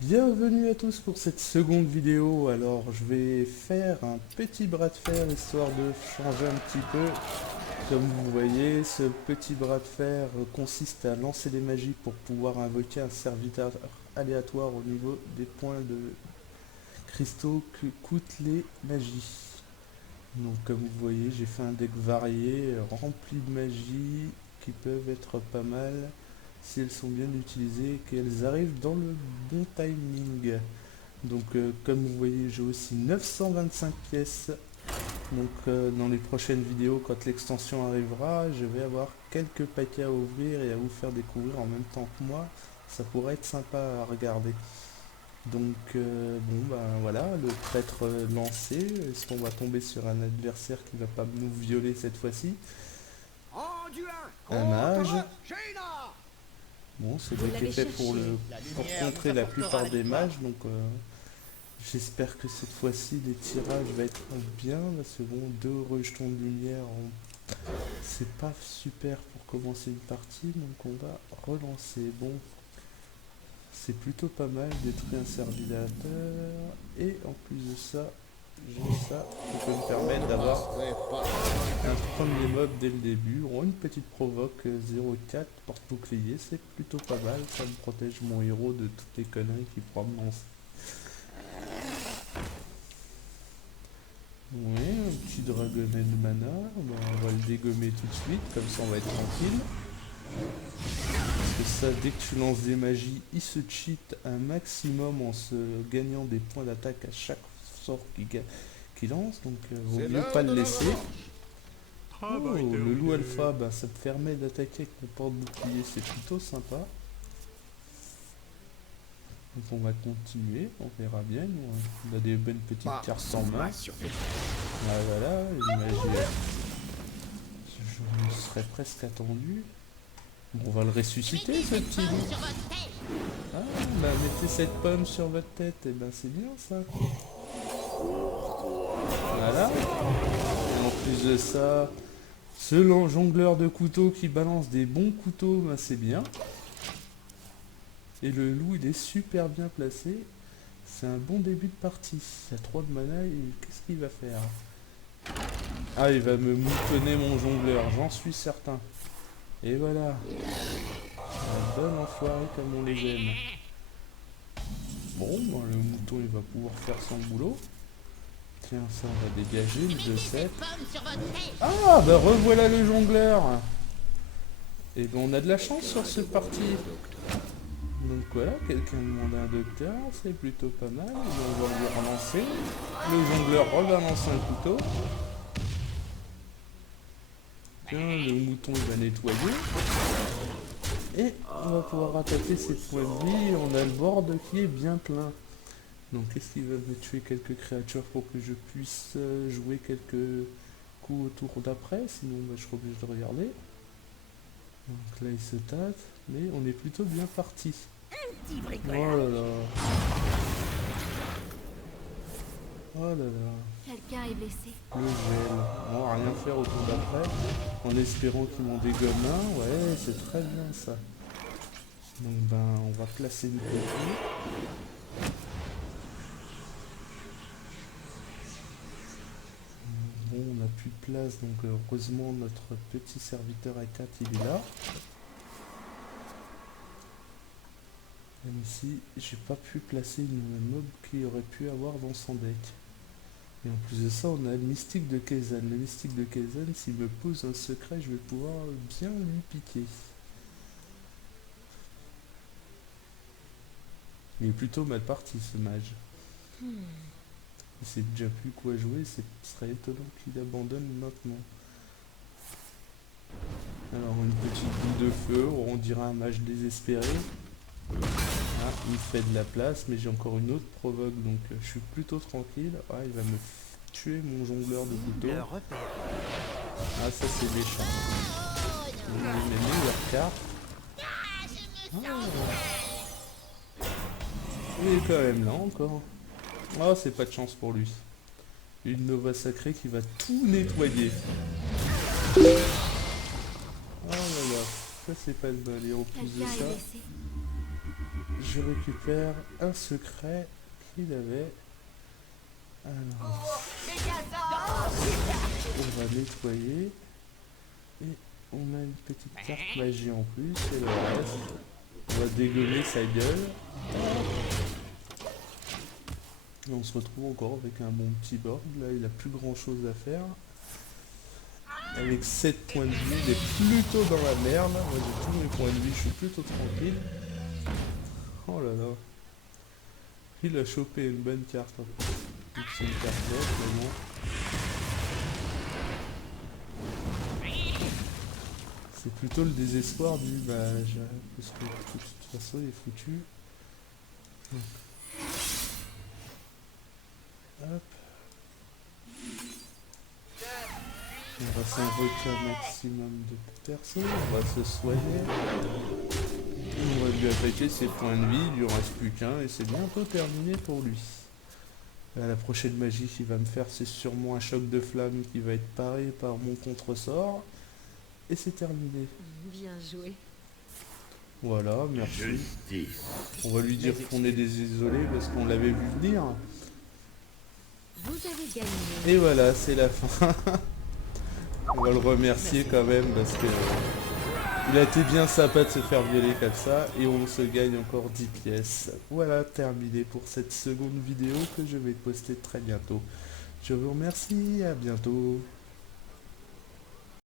Bienvenue à tous pour cette seconde vidéo. Alors je vais faire un petit bras de fer histoire de changer un petit peu. Comme vous voyez, ce petit bras de fer consiste à lancer des magies pour pouvoir invoquer un serviteur aléatoire au niveau des points de cristaux que coûtent les magies. Donc comme vous voyez, j'ai fait un deck varié, rempli de magies qui peuvent être pas mal si elles sont bien utilisées et qu'elles arrivent dans le bon timing. Donc comme vous voyez, j'ai aussi 925 pièces. Donc dans les prochaines vidéos, quand l'extension arrivera, je vais avoir quelques paquets à ouvrir et à vous faire découvrir en même temps que moi. Ça pourrait être sympa à regarder. Donc bon bah voilà, le prêtre lancé. Est-ce qu'on va tomber sur un adversaire qui va pas nous violer cette fois-ci? Un mage. Bon, ce Vous deck est l'avez fait pour cherché. pour contrer la plupart des mages, donc j'espère que cette fois-ci les tirages vont être bien, parce que bon, deux rejetons de lumière, c'est pas super pour commencer une partie, donc on va relancer. Bon, c'est plutôt pas mal, détruire un serviteur, et en plus de ça, j'ai ça qui peut me permettre d'avoir un premier mob dès le début. On a une petite provoque 0,4 porte-bouclier, c'est plutôt pas mal, ça me protège mon héros de toutes les conneries qu'il pourra me lancer. Oui, un petit dragonnet de mana, bon, on va le dégommer tout de suite, comme ça on va être tranquille. Parce que ça, dès que tu lances des magies, il se cheat un maximum en se gagnant des points d'attaque à chaque sort qu'il lance, donc vaut mieux pas le laisser. Oh, le loup alpha, bah, ça te permet d'attaquer avec ton porte-bouclier, c'est plutôt sympa. Donc on va continuer, on verra bien. On a des bonnes petites cartes en main. Ah, voilà, une magie. Je me serais presque attendu. Bon, on va le ressusciter ce petit loup. Ah, bah mettez cette pomme sur votre tête, et ben c'est bien ça. Voilà. Et en plus de ça, ce jongleur de couteaux qui balance des bons couteaux, ben c'est bien. Et le loup, il est super bien placé. C'est un bon début de partie. Il a 3 de mana, et qu'est-ce qu'il va faire? Ah, il va me moutonner mon jongleur, j'en suis certain. Et voilà. Un bon enfoiré comme on les aime. Bon, ben, le mouton, il va pouvoir faire son boulot. Tiens, ça, on va dégager le 2-7. Ah, bah revoilà le jongleur. Et ben, on a de la chance sur ce parti. Donc voilà, quelqu'un demande un docteur, c'est plutôt pas mal. Et on va lui relancer. Le jongleur rebalance un couteau. Tiens, le mouton il va nettoyer. Et on va pouvoir attaquer ses points de vie. On a le board qui est bien plein. Donc est-ce qu'il va me tuer quelques créatures pour que je puisse jouer quelques coups au tour d'après? Sinon bah, je serai obligé de regarder. Donc là il se tâte. Mais on est plutôt bien parti. Petit Oh bricolage. là là. Oh là là. Quelqu'un est blessé. Le gel. On va rien faire au tour d'après. En espérant qu'ils m'en dégomment un. Ouais, c'est très bien ça. Donc ben on va placer le petit. Bon, on n'a plus de place, donc heureusement notre petit serviteur A4 il est là. Même si j'ai pas pu placer une mob qu'il aurait pu avoir dans son deck. Et en plus de ça, on a le mystique de Kaizen. Le mystique de Kaizen, s'il me pose un secret, je vais pouvoir bien lui piquer. Il est plutôt mal parti ce mage. Il sait déjà plus quoi jouer, ce serait étonnant qu'il abandonne maintenant. Alors une petite boule de feu, on dirait un mage désespéré. Ah, il fait de la place, mais j'ai encore une autre provoque, donc je suis plutôt tranquille. Ah, il va me tuer mon jongleur de couteau. Le repère. Ah, ça c'est méchant. Il met mes meilleures cartes. Ah, il est quand même là encore. Ah, c'est pas de chance pour lui. Une Nova sacrée qui va tout nettoyer. Oh là là, ça c'est pas le bol. Et en plus de Quelqu'un est ça, blessé. je récupère un secret qu'il avait. Alors, on va nettoyer. Et on a une petite carte magie en plus. Et le reste, on va dégommer sa gueule. Et on se retrouve encore avec un bon petit board. Là, il a plus grand chose à faire. Avec 7 points de vie, il est plutôt dans la merde. Moi, j'ai tous mes points de vie, je suis plutôt tranquille. Oh là là. Il a chopé une bonne carte. C'est une carte neuve, mais bon. C'est plutôt le désespoir du mage. Parce que de toute façon, il est foutu. Hop. On va s'invoquer un maximum de persos. On va se soigner. On va lui attaquer ses points de vie. Il lui en reste plus qu'un. Et c'est bientôt terminé pour lui. La prochaine magie qu'il va me faire, c'est sûrement un choc de flamme qui va être paré par mon contre-sort. Et c'est terminé. Bien joué. Voilà, merci. Justice. On va lui dire qu'on est désolé parce qu'on l'avait vu venir. Vous avez gagné. Et voilà, c'est la fin. On va le remercier quand même parce que il a été bien sympa de se faire violer comme ça. Et on se gagne encore 10 pièces. Voilà, terminé pour cette seconde vidéo que je vais poster très bientôt. Je vous remercie, à bientôt.